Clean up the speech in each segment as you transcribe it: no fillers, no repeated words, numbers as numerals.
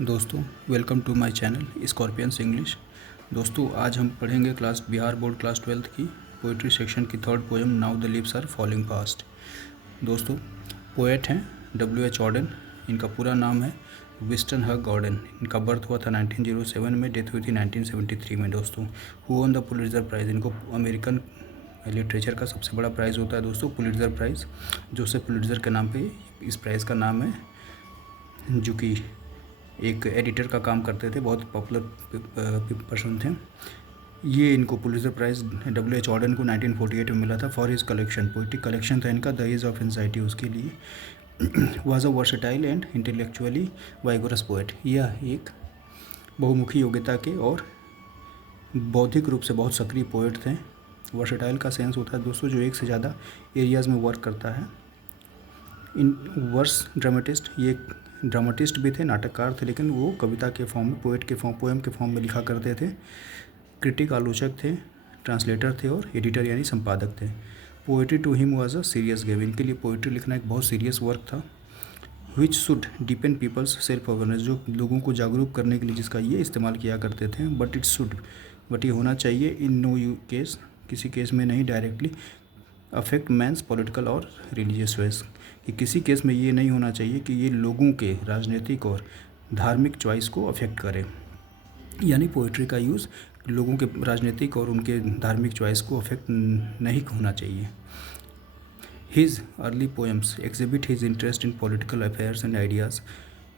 दोस्तों, welcome to my channel scorpions English. दोस्तों, आज हम पढ़ेंगे बिहार बोर्ड क्लास 12th की पोइट्री सेक्शन की third poem now the leaves are falling fast. दोस्तों, पोएट हैं W.H. ऑडेन। इनका पूरा नाम है विस्टन हग ऑडेन। इनका बर्थ हुआ था 1907 में, डेथ हुई थी 1973 में। दोस्तों, हु वॉन द पुलिट्ज़र प्राइज़। इनको अमेरिकन लिटरेचर का सबसे बड़ा प्राइज़ होता है दोस्तों, पुलिट्ज़र प्राइज़। जोसेफ पुलिट्ज़र के नाम पे इस प्राइज़ का नाम है, जो कि एक एडिटर का काम करते थे, बहुत पॉपुलर पर्सन थे। ये इनको पुलिट्ज़र प्राइज़ W.H. ऑडेन को 1948 में मिला था for his collection. Poetry collection था इनका द एज ऑफ एंजाइटी, उसके लिए। Was a versatile and intellectually vigorous poet. यह एक बहुमुखी योग्यता के और बौद्धिक रूप से बहुत सक्रिय पोएट थे। वर्सेटाइल का सेंस होता है दोस्तों, जो एक से ज़्यादा एरियाज़ में वर्क करता है। इन वर्स ड्रामेटिस्ट, ये ड्रामेटिस्ट भी थे, नाटककार थे, लेकिन वो कविता के फॉर्म में, पोएम के फॉर्म में लिखा करते थे। क्रिटिक, आलोचक थे, ट्रांसलेटर थे और एडिटर यानी संपादक थे। Poetry to him was a serious game. इनके लिए पोएट्री लिखना एक बहुत सीरियस वर्क था। Which should depend people's self awareness, जो लोगों को जागरूक करने के लिए जिसका ये इस्तेमाल किया करते थे। बट ये होना चाहिए इन नो यू केस, किसी केस में नहीं, डायरेक्टली अफेक्ट मैंस पॉलिटिकल और रिलीजियस चॉइस, कि किसी केस में ये नहीं होना चाहिए कि ये लोगों के राजनीतिक और धार्मिक चॉइस को अफेक्ट करे। यानी पोइट्री का यूज़ लोगों के राजनीतिक और उनके धार्मिक चॉइस को अफेक्ट नहीं होना चाहिए। His early poems exhibit his interest in political affairs and ideas,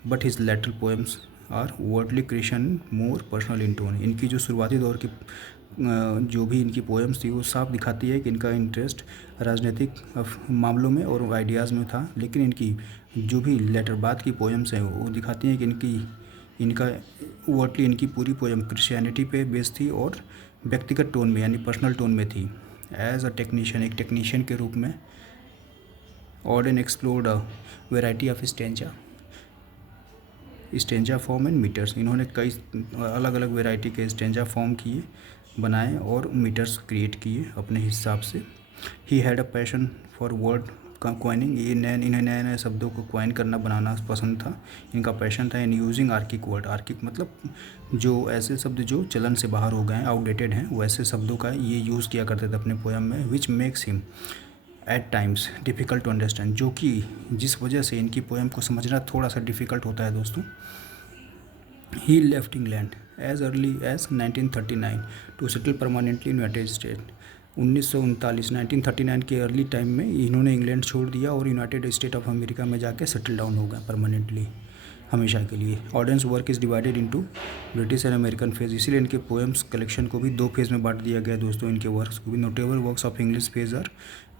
but his later poems are worldly Christian, more personal in tone. इनकी जो शुरुआती दौर की जो भी इनकी पोएम्स थी वो साफ दिखाती है कि इनका इंटरेस्ट राजनीतिक मामलों में और आइडियाज़ में था, लेकिन इनकी जो भी लेटर बाद की पोएम्स हैं वो दिखाती हैं कि इनका वर्डली इनकी पूरी पोएम क्रिश्चियनिटी पे बेस्ड थी और व्यक्तिगत टोन में यानी पर्सनल टोन में थी। एज अ टेक्नीशियन, एक टेक्नीशियन के रूप में Auden explored a variety of stanza form and meters. इन्होंने कई अलग अलग वेराइटी के स्टेंजा फॉर्म किए, बनाए और मीटर्स क्रिएट किए अपने हिसाब से। He had a passion for word coining. इन्हें नए नए शब्दों को क्वाइन करना, बनाना पसंद था। इनका पैशन था in using archaic word. Archaic मतलब जो ऐसे शब्द जो चलन से बाहर हो गए हैं, आउटडेटेड हैं, वैसे शब्दों का ये यूज़ किया करते थे अपने पोएम में। Which makes him at times difficult to understand, जो कि जिस वजह से इनकी पोएम को समझना थोड़ा सा डिफ़िकल्ट होता है दोस्तों। He left England as early as 1939 to settle permanently in United State. 1939 के अर्ली टाइम में इन्होंने इंग्लैंड छोड़ दिया और यूनाइटेड स्टेट ऑफ अमेरिका में जाके सेटल डाउन हो गया परमानेंटली, हमेशा के लिए। Auden's work is divided into British and American phase, इसीलिए इनके पोएम्स कलेक्शन को भी दो फेज में बांट दिया गया दोस्तों। इनके वर्क्स को भी notable works of English phase are,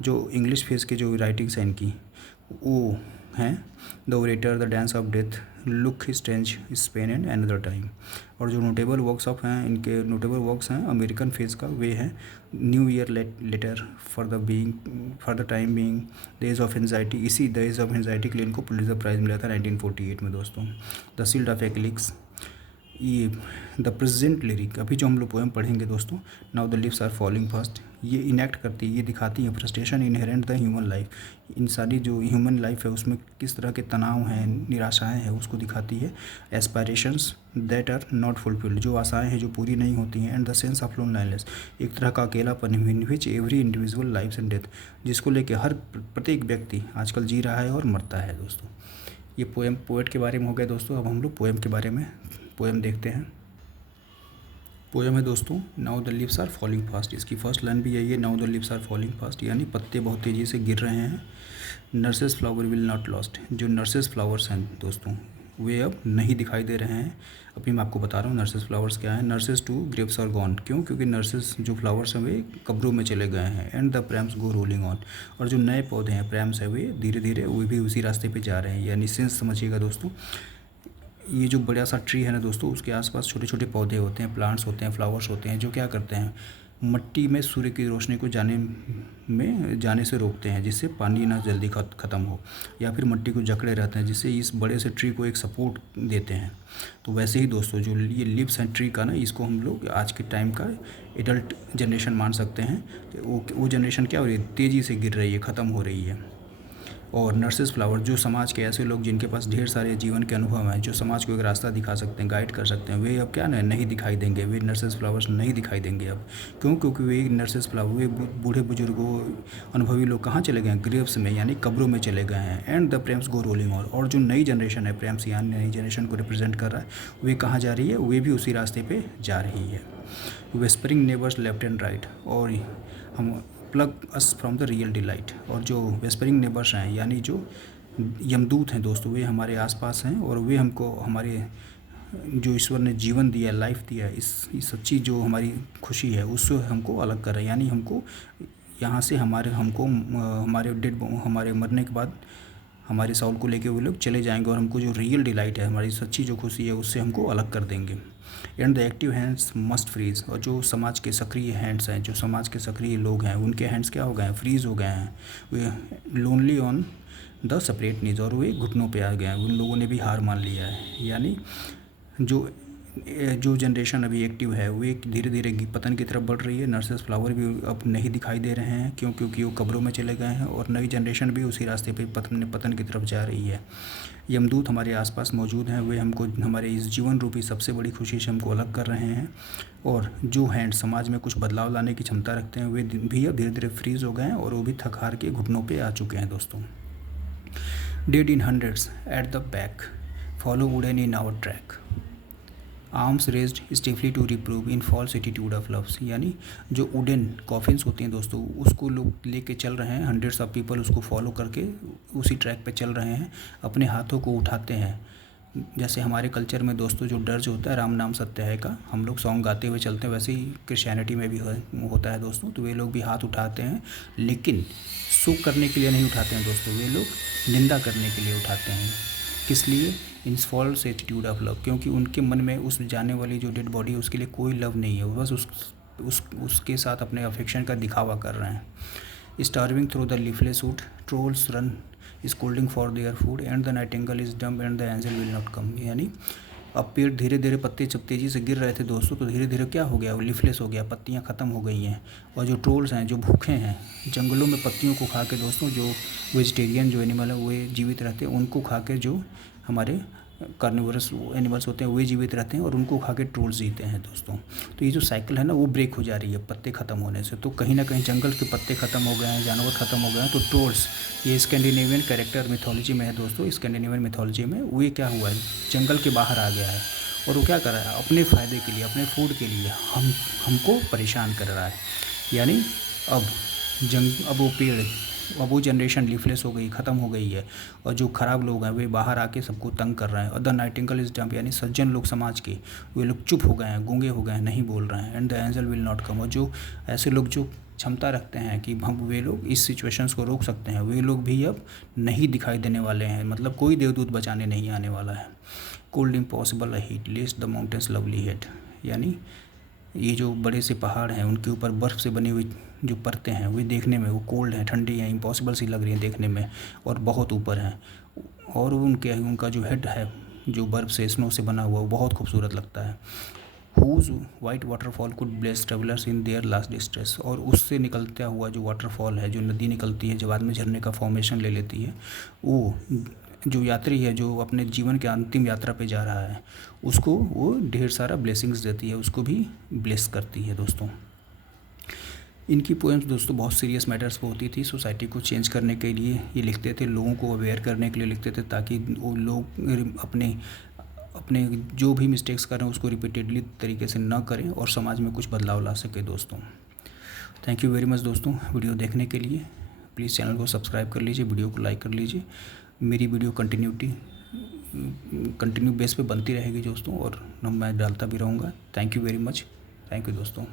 जो इंग्लिश फेज के जो राइटिंग्स हैं इनकी वो हैं the orator, the dance of death, look strange, Spain and another time. और जो नोटेबल वर्क्स ऑफ हैं इनके नोटेबल वर्क्स हैं अमेरिकन फेज का, वे हैं new year letter, for the time being, the age of anxiety. इसी द एज ऑफ एंजाइटी के लिए इनको पुलिट्ज़र प्राइज़ मिला था 1948 में दोस्तों। द शील्ड ऑफ एक्लिक्स, ये द प्रेजेंट लिरिक, अभी जो हम लोग पोएम पढ़ेंगे दोस्तों, now the leaves are falling fast, ये इनेक्ट करती है, ये दिखाती है frustration inherent the human life. इंसानी जो ह्यूमन लाइफ है उसमें किस तरह के तनाव हैं, निराशाएं हैं, उसको दिखाती है। Aspirations that are not fulfilled, जो आशाएं हैं जो पूरी नहीं होती हैं। And the sense of loneliness, एक तरह का अकेलापन in which every individual life and death, जिसको लेके हर प्रत्येक व्यक्ति आजकल जी रहा है और मरता है दोस्तों। ये पोएम पोएट के बारे में हो गया दोस्तों। अब हम लोग पोएम के बारे में पोएम देखते हैं। पोएम है दोस्तों now the leaves are falling fast. इसकी फर्स्ट लाइन भी यही है, now the leaves are falling fast, यानी पत्ते बहुत तेज़ी से गिर रहे हैं। Nurses flower will not lost, जो नर्सेस फ्लावर्स हैं दोस्तों वे अब नहीं दिखाई दे रहे हैं। अभी मैं आपको बता रहा हूँ नर्सेस फ्लावर्स क्या है। Nurses to grapes are gone, क्यों? क्योंकि नर्सेस जो फ्लावर्स हैं वे कब्रों में चले गए हैं। And the prams go rolling on, और जो नए पौधे हैं प्रैम्स है वे धीरे धीरे वे भी उसी रास्ते पे जा रहे हैं। यानी सेंस समझिएगा दोस्तों, ये जो बड़ा सा ट्री है ना दोस्तों, उसके आसपास छोटे छोटे पौधे होते हैं, प्लांट्स होते हैं, फ्लावर्स होते हैं, जो क्या करते हैं, मिट्टी में सूर्य की रोशनी को जाने से रोकते हैं, जिससे पानी ना जल्दी ख़त्म हो, या फिर मिट्टी को जकड़े रहते हैं, जिससे इस बड़े से ट्री को एक सपोर्ट देते हैं। तो वैसे ही दोस्तों जो ये लिव्स हैं ट्री का ना, इसको हम लोग आज के टाइम का एडल्ट जनरेशन मान सकते हैं। वो जनरेशन क्या हो रही है, तेज़ी से गिर रही है, ख़त्म हो रही है। और नर्सेस फ्लावर, जो समाज के ऐसे लोग जिनके पास ढेर सारे जीवन के अनुभव हैं, जो समाज को एक रास्ता दिखा सकते हैं, गाइड कर सकते हैं, वे अब क्या नहीं दिखाई देंगे, वे नर्सेस फ्लावर्स नहीं दिखाई देंगे अब। क्यों? क्योंकि वे नर्सेस फ्लावर, वे बूढ़े बुजुर्गों, अनुभवी लोग कहाँ चले गए हैं? ग्रेव्स में, यानी कब्रों में चले गए हैं। And the Prem's go rolling on. और जो नई जनरेशन है, प्रेम्स यानी नई जनरेशन को रिप्रेजेंट कर रहा है, वे कहाँ जा रही है? वे भी उसी रास्ते पर जा रही है। वेस्परिंग नेबर्स लेफ्ट एंड राइट, और हम plug us from the real delight. और जो वेस्परिंग नेबर्स हैं, यानी जो यमदूत हैं दोस्तों, वे हमारे आसपास हैं और वे हमको हमारे जो ईश्वर ने जीवन दिया, लाइफ दिया, इस सच्ची जो हमारी खुशी है उससे हमको अलग कर रहे हैं। यानी हमको यहाँ से हमारे मरने के बाद हमारे साउल को लेके वो लोग चले जाएंगे और हमको जो रियल डिलाइट है, हमारी सच्ची जो खुशी है, उससे हमको अलग कर देंगे। And the active hands must freeze. और जो समाज के सक्रिय हैंड्स हैं, जो समाज के सक्रिय लोग हैं, उनके हैंड्स क्या हो गए हैं? फ्रीज हो गए हैं। वे लोनली ऑन द सेपरेट नीज, और वे घुटनों पे आ गए हैं, उन लोगों ने भी हार मान लिया है। यानी जो जनरेशन अभी एक्टिव है, वे धीरे धीरे पतन की तरफ बढ़ रही है। नर्सेस फ्लावर भी अब नहीं दिखाई दे रहे हैं, क्योंकि वो कब्रों में चले गए हैं, और नई जनरेशन भी उसी रास्ते पे पतन की तरफ जा रही है। यमदूत हमारे आसपास मौजूद हैं, वे हमको हमारे इस जीवन रूपी सबसे बड़ी खुशी से हमको अलग कर रहे हैं। और जो हैंड समाज में कुछ बदलाव लाने की क्षमता रखते हैं, वे भी अब धीरे धीरे फ्रीज हो गए हैं और वो भी थक हार के घुटनों पर आ चुके हैं दोस्तों। Dead in hundreds at the back, follow wooden in our track, arms raised stiffly to reprove in false attitude of loves. यानी जो वुडन कॉफिन्स होती हैं दोस्तों, उसको लोग लेके चल रहे हैं, हंड्रेड्स ऑफ पीपल उसको फॉलो करके उसी ट्रैक पे चल रहे हैं, अपने हाथों को उठाते हैं। जैसे हमारे कल्चर में दोस्तों जो डर्ज होता है, राम नाम सत्य है का, हम लोग सॉन्ग गाते हुए चलते हैं, वैसे ही क्रिश्चियनिटी में भी होता है दोस्तों। तो वे लोग भी हाथ उठाते हैं, लेकिन सुख करने के लिए नहीं उठाते हैं दोस्तों, वे लोग निंदा करने के लिए उठाते हैं। किस लिए? इन फॉल्स एटीट्यूड ऑफ लव, क्योंकि उनके मन में उस जाने वाली जो डेड बॉडी है उसके लिए कोई लव नहीं है, वो बस उसके साथ अपने अफेक्शन का दिखावा कर रहे हैं। Starving through the leafless would, trolls run scolding for their food, and the Nightingale is dumb and the angel will not come. यानी अब पेड़ धीरे धीरे पत्ते जब तेज़ी से गिर रहे थे दोस्तों, तो धीरे धीरे क्या हो गया? वो लीफलेस हो गया, पत्तियाँ ख़त्म हो गई हैं। और जो ट्रोल्स हैं, जो भूखे हैं, जंगलों में पत्तियों को खा के दोस्तों, जो वेजिटेरियन जो एनिमल है वो जीवित रहते हैं, उनको खा के जो हमारे कार्निवरस एनिमल्स होते हैं वे जीवित रहते हैं, और उनको खा के ट्रोल्स जीते हैं दोस्तों। तो ये जो साइकिल है ना, वो ब्रेक हो जा रही है पत्ते ख़त्म होने से। तो कहीं ना कहीं जंगल के पत्ते ख़त्म हो गए हैं, जानवर ख़त्म हो गए हैं, तो ट्रोल्स, ये स्कैंडिनेवियन कैरेक्टर मिथोलॉजी में है दोस्तों। स्कैंडिनेवियन मिथोलॉजी में वो क्या हुआ है, जंगल के बाहर आ गया है, और वो क्या कर रहा है? अपने फ़ायदे के लिए, अपने फूड के लिए हमको परेशान कर रहा है। यानी अब वो पेड़, अब वो जनरेशन लीफलेस हो गई, ख़त्म हो गई है, और जो ख़राब लोग हैं वे बाहर आके सबको तंग कर रहे हैं। और द नाइटिंगेल इज डम्प, यानी सज्जन लोग समाज के, वे लोग चुप हो गए हैं, गूंगे हो गए हैं, नहीं बोल रहे हैं। And the angel will not come, और जो ऐसे लोग जो क्षमता रखते हैं कि वे लोग इस सिचुएशंस को रोक सकते हैं, वे लोग भी अब नहीं दिखाई देने वाले हैं। मतलब कोई देवदूत बचाने नहीं आने वाला है। Cold impossible heat less the mountains lovely head, यानी ये जो बड़े से पहाड़ हैं, उनके ऊपर बर्फ़ से बनी हुई जो परतें हैं, वे देखने में वो कोल्ड हैं, ठंडी हैं, इम्पॉसिबल सी लग रही हैं देखने में, और बहुत ऊपर हैं। और उनका जो हेड है, जो बर्फ़ से, स्नो से बना हुआ, वो बहुत खूबसूरत लगता है। Whose white waterfall could bless travellers in their last distress, और उससे निकलता हुआ जो वाटरफॉल है, जो नदी निकलती है, जब बाद में झरने का फॉर्मेशन ले लेती है, वो जो यात्री है, जो अपने जीवन के अंतिम यात्रा पे जा रहा है, उसको वो ढेर सारा ब्लेसिंग्स देती है, उसको भी ब्लेस करती है दोस्तों। इनकी पोएम्स दोस्तों बहुत सीरियस मैटर्स पे होती थी, सोसाइटी को चेंज करने के लिए ये लिखते थे, लोगों को अवेयर करने के लिए लिखते थे, ताकि वो लोग अपने जो भी मिस्टेक्स कर रहे हैं उसको रिपीटेडली तरीके से ना करें और समाज में कुछ बदलाव ला सके दोस्तों। थैंक यू वेरी मच दोस्तों वीडियो देखने के लिए। प्लीज़ चैनल को सब्सक्राइब कर लीजिए, वीडियो को लाइक कर लीजिए। मेरी वीडियो कंटिन्यू बेस पे बनती रहेगी दोस्तों, और मैं डालता भी रहूँगा। Thank you very much. Thank you दोस्तों।